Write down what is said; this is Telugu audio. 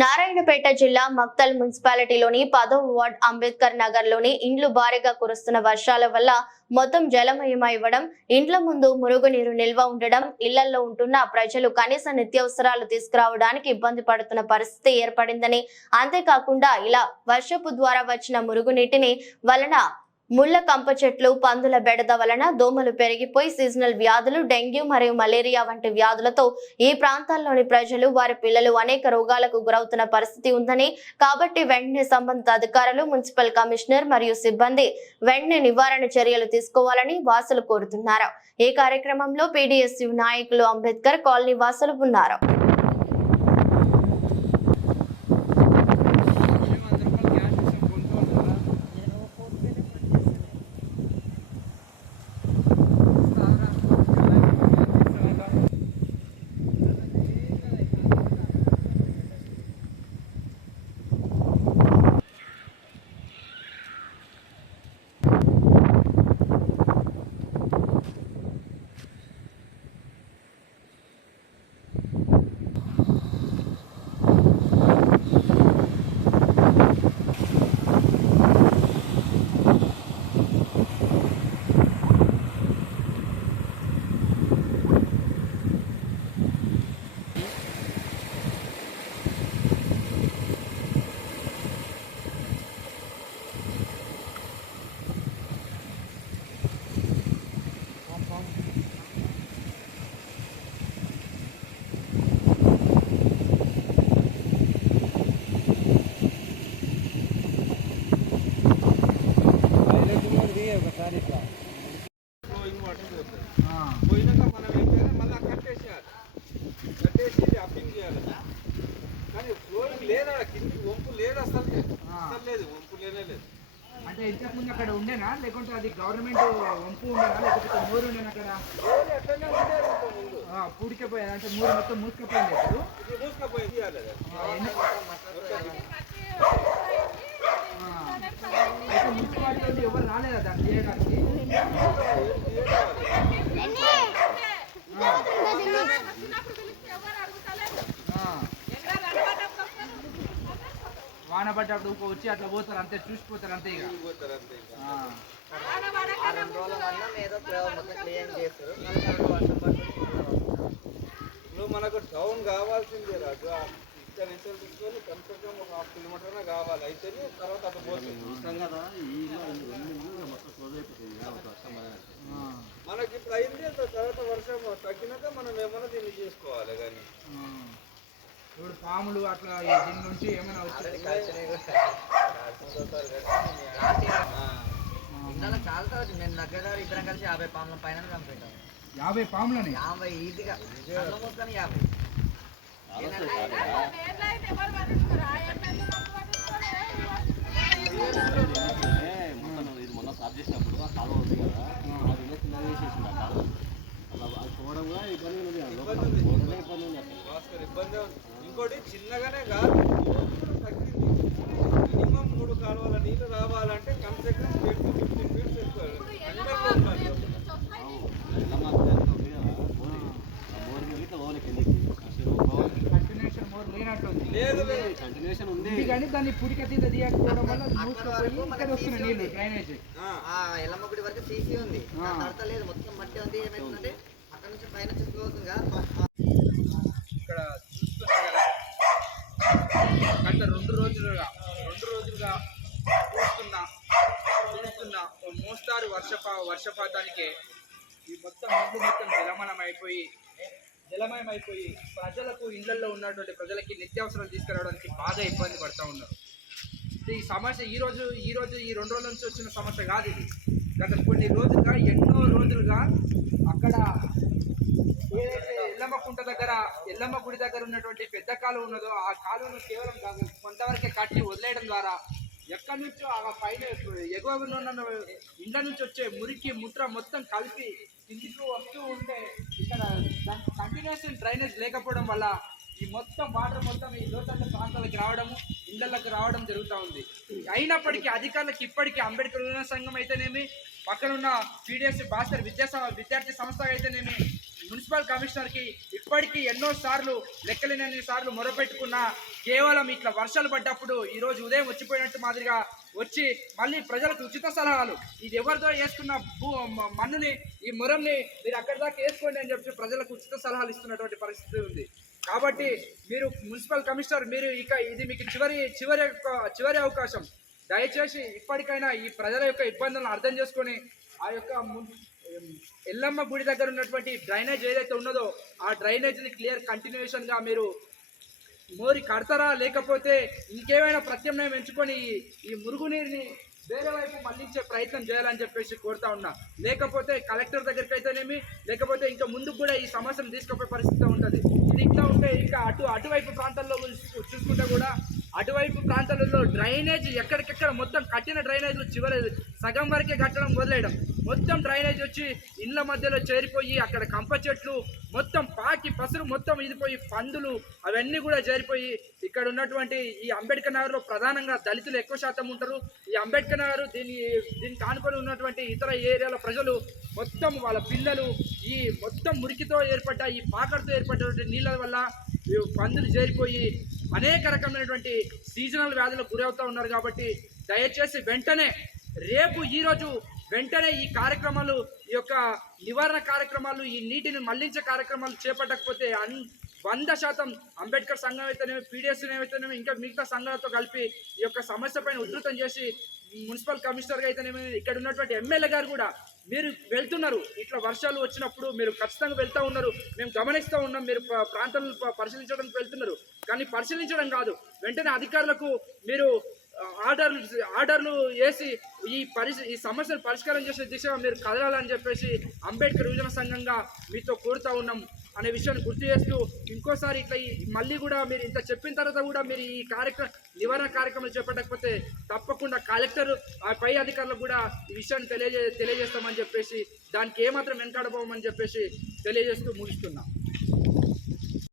నారాయణపేట జిల్లా మక్తల్ మున్సిపాలిటీలోని పదవ వార్డ్ అంబేద్కర్ నగర్లోని ఇండ్లు భారీగా కురుస్తున్న వర్షాల వల్ల మొత్తం జలమయమవ్వడం ఇండ్ల ముందు మురుగునీరు నిల్వ ఉండడం ఇళ్ళలో ఉంటున్న ప్రజలు కనీస నిత్యావసరాలు తీసుకురావడానికి ఇబ్బంది పడుతున్న పరిస్థితి ఏర్పడిందని. అంతేకాకుండా ఇలా వర్షపు ద్వారా వచ్చిన మురుగునీటిని వలన ముళ్ళ కంప చెట్లు పందుల బెడద వలన దోమలు పెరిగిపోయి సీజనల్ వ్యాధులు డెంగ్యూ మరియు మలేరియా వంటి వ్యాధులతో ఈ ప్రాంతాల్లోని ప్రజలు వారి పిల్లలు అనేక రోగాలకు గురవుతున్న పరిస్థితి ఉందని కాబట్టి వెంటనే సంబంధిత అధికారులు మున్సిపల్ కమిషనర్ మరియు సిబ్బంది వెంటనే నివారణ చర్యలు తీసుకోవాలని వాసులు కోరుతున్నారు. ఈ కార్యక్రమంలో పీడీఎస్యు నాయకులు అంబేద్కర్ కాలనీ వాసులు ఉన్నారు ఫ్లోయింగ్ వాటర్ పోతుంది పోయినాక మనం ఏం చేయాలి మళ్ళీ కట్టేసేయాలి కట్టేసి అప్పింగ్ చేయాలి కానీ ఫ్లోయింగ్ లేదా కింది వంపు లేదు అసలు. అసలు లేదు వంపు లేనే లేదు. అంటే ఇంతకు ముందు అక్కడ ఉండేనా? లేకుంటే అది గవర్నమెంట్ వంపు ఉండేనా? లేకపోతే మోరు ఉండేనా అక్కడ? ఎట్లనే ఉండేది పూడికపోయేది అంటే మూడు మొత్తం మూసుకపోయింది ఇప్పుడు? ఇది మూసుకపోయి తీయాలి అది. ఆ, ఎన్ని- ఆ. అయితే మున్సిపాలిటీ వాళ్ళు ఎవరు రాలేదా దాన్ని చేయడానికి ఆ. ఊప వచ్చి అట్లా పోతారు అంతే చూసిపోతారు అంతే ఇక. ఇప్పుడు మనకు డౌన్ కావాల్సిందే రాజు ఆ ఇక్కడ నుంచి తీసుకొని ఒక హాఫ్ కిలోమీటర్ కావాలి అయితేనే తర్వాత అటు పోతుంది. మనకి ఇప్పుడు అయింది తర్వాత వర్షం తగ్గినాక మనం ఏమైనా దీన్ని చేసుకోవాలి కానీ. ఇప్పుడు పాములు అట్లా ఈ దీని నుంచి ఏమైనా వచ్చి ఇంట్లో చాలా తర్వాత నేను దగ్గర ఇద్దరం కలిసి యాభై పాముల పైన చంపేటాం యాభై పాములని? యాభై ఈజీగా. మొత్తం యాభై. ఇది మొన్న చేసినప్పుడు ఆ కాలువ ఉంది కదా అది ఆ కాలువ. అలా కూడా ఇబ్బంది ఉంది ఉంది. ఇంకోటి చిన్నగానే కాదు. తగ్గింది. మినిమం మూడు కాలువల నీళ్ళు రావాలంటే కమ్సే come ten to fifteen feets continuation లేదు ఉంది కానీ దాన్ని పుడిక తీత తీయకపోవడం వల్ల మూసుకుపోయి ఇక్కడ వస్తున్నాయి నీళ్ళు డ్రైనేజ్. ఆ, ఆ ఎల్లమ్మ గుడి వరకు సీసీ ఉంది. లేదు మొత్తం మట్టి ఉంది అక్కడ నుంచి పైన ఇక్కడ గత రెండు రోజులుగా రెండు రోజులుగా చూస్తున్న చూస్తున్న మోస్తారు వర్షపా వర్షపాతానికి ఈ మొత్తం ముందు మొత్తం జలమయం అయిపోయి జలమయం అయిపోయి ప్రజలకు ఇళ్ళలో ఉన్నటువంటి ప్రజలకి నిత్యావసరాలు తీసుకురావడానికి బాగా ఇబ్బంది పడుతూ ఉన్నారు. ఈ సమస్య ఈ రోజు ఈ రోజు ఈ రెండు రోజుల నుంచి వచ్చిన సమస్య కాదు ఇది. గత కొన్ని రోజులుగా ఎన్నో రోజులుగా అక్కడ ఏదైతే ఎల్లమ్మ కుంట దగ్గర ఎల్లమ్మ గుడి దగ్గర ఉన్నటువంటి పెద్ద కాలువ ఉన్నదో ఆ కాలువను కేవలం కొంతవరకే కట్టి వదిలేయడం ద్వారా ఎక్కడి నుంచో ఆ పైన ఎగువ ఉన్న ఇండ్ల నుంచి వచ్చే మురికి ముట్ర మొత్తం కలిపి కిందికి వస్తూ ఉంటే ఇక్కడ దానికి కంటిన్యూషన్ డ్రైనేజ్ లేకపోవడం వల్ల ఈ మొత్తం వాటర్ మొత్తం ఈ లోతట్ల ప్రాంతాలకు రావడము ఇళ్ళకు రావడం జరుగుతూ ఉంది. అయినప్పటికీ అధికారులకు ఇప్పటికీ అంబేద్కర్ సంఘం అయితేనేమి పక్కనున్న పీడిఎస్ భాస్కర్ విద్యా విద్యార్థి సంస్థ అయితేనేమి మున్సిపల్ కమిషనర్కి ఇప్పటికీ ఎన్నో సార్లు లెక్కలేనన్ని సార్లు మొరపెట్టుకున్నా కేవలం ఇట్లా వర్షాలు పడ్డప్పుడు ఈ రోజు ఉదయం వచ్చిపోయినట్టు మాదిరిగా వచ్చి మళ్ళీ ప్రజలకు ఉచిత సలహాలు. ఇది ఎవరితో వేసుకున్న భూ మ- మన్నుని ఈ మొరంని మీరు అక్కడి దాకా వేసుకోండి అని చెప్పి ప్రజలకు ఉచిత సలహాలు ఇస్తున్నటువంటి పరిస్థితి ఉంది. కాబట్టి మీరు మున్సిపల్ కమిషనర్ మీరు ఇక ఇది మీకు చివరి చివరి యొక్క- చివరి అవకాశం. దయచేసి ఇప్పటికైనా ఈ ప్రజల యొక్క ఇబ్బందులను అర్థం చేసుకొని ఆ యొక్క ఎల్లమ్మ గుడి దగ్గర ఉన్నటువంటి డ్రైనేజ్ ఏదైతే ఉన్నదో ఆ డ్రైనేజ్ని క్లియర్ కంటిన్యూషన్గా మీరు మోరి కడతారా లేకపోతే ఇంకేమైనా ప్రత్యామ్నాయం ఎంచుకొని ఈ- మురుగునీరుని వేరే వైపు మళ్ళించే ప్రయత్నం చేయాలని చెప్పేసి కోరుతా ఉన్నా. లేకపోతే కలెక్టర్ దగ్గరికి అయితేనేమి లేకపోతే ఇంకా ముందుకు కూడా ఈ సమస్యను తీసుకుపోయే పరిస్థితి ఉంటుంది. ఇది ఇట్లా ఉంటే ఇంకా అటు అటువైపు ప్రాంతాల్లో చూసుకుంటే కూడా అటువైపు ప్రాంతాలలో డ్రైనేజ్ ఎక్కడికెక్కడ మొత్తం కట్టిన డ్రైనేజ్లు చివరి సగం వరకే కట్టడం వదిలేయడం మొత్తం డ్రైనేజ్ వచ్చి ఇండ్ల మధ్యలో చేరిపోయి అక్కడ కంప చెట్లు మొత్తం పాకి పసురు మొత్తం ఇదిపోయి పందులు అవన్నీ కూడా చేరిపోయి ఇక్కడ ఉన్నటువంటి ఈ అంబేద్కర్ నగర్లో ప్రధానంగా దళితులు ఎక్కువ శాతం ఉంటారు. ఈ అంబేద్కర్ నగర్ దీని దీనికి ఆనుకొని ఉన్నటువంటి ఇతర ఏరియాల ప్రజలు మొత్తం వాళ్ళ పిల్లలు ఈ మొత్తం మురికితో ఏర్పడ్డ ఈ పాకడతో ఏర్పడినటువంటి నీళ్ళ వల్ల పందులు చేరిపోయి అనేక రకమైనటువంటి సీజనల్ వ్యాధులకు గురవుతూ ఉన్నారు కాబట్టి దయచేసి వెంటనే రేపు ఈరోజు వెంటనే ఈ కార్యక్రమాలు ఈ యొక్క నివారణ కార్యక్రమాలు ఈ నీటిని మళ్ళించే కార్యక్రమాలు చేపట్టకపోతే అన్ వంద శాతం అంబేద్కర్ సంఘం అయితేనేమి పీడిఎస్ అయితేనేమి ఇంకా మిగతా సంఘాలతో కలిపి ఈ యొక్క సమస్య పైన ఉధృతం చేసి మున్సిపల్ కమిషనర్గా అయితేనేమి ఇక్కడ ఉన్నటువంటి ఎమ్మెల్యే గారు కూడా మీరు వెళ్తున్నారు. ఇట్లా వర్షాలు వచ్చినప్పుడు మీరు ఖచ్చితంగా వెళ్తూ ఉన్నారు. మేము గమనిస్తూ ఉన్నాం మీరు ప్రాంతాలను పరిశీలించడానికి వెళ్తున్నారు. కానీ పరిశీలించడం కాదు. వెంటనే అధికారులకు మీరు ఆర్డర్లు ఆర్డర్లు వేసి ఈ పరిస్థితి ఈ సమస్యను పరిష్కారం చేసే దిశగా మీరు కదలాలని చెప్పేసి అంబేద్కర్ యువజన సంఘంగా మీతో కోరుతా ఉన్నాం. అనే విషయాన్ని గుర్తు చేస్తూ ఇంకోసారి ఇట్లా మళ్ళీ కూడా మీరు ఇంత చెప్పిన తర్వాత కూడా మీరు ఈ కార్యక్రమం నివారణ కార్యక్రమాలు చేపట్టకపోతే తప్పకుండా కలెక్టర్ ఆ పై అధికారులకు కూడా ఈ విషయాన్ని తెలియజే తెలియజేస్తామని చెప్పేసి దానికి ఏమాత్రం వెనకాడబోమని చెప్పేసి తెలియజేస్తూ ముగిస్తున్నాం.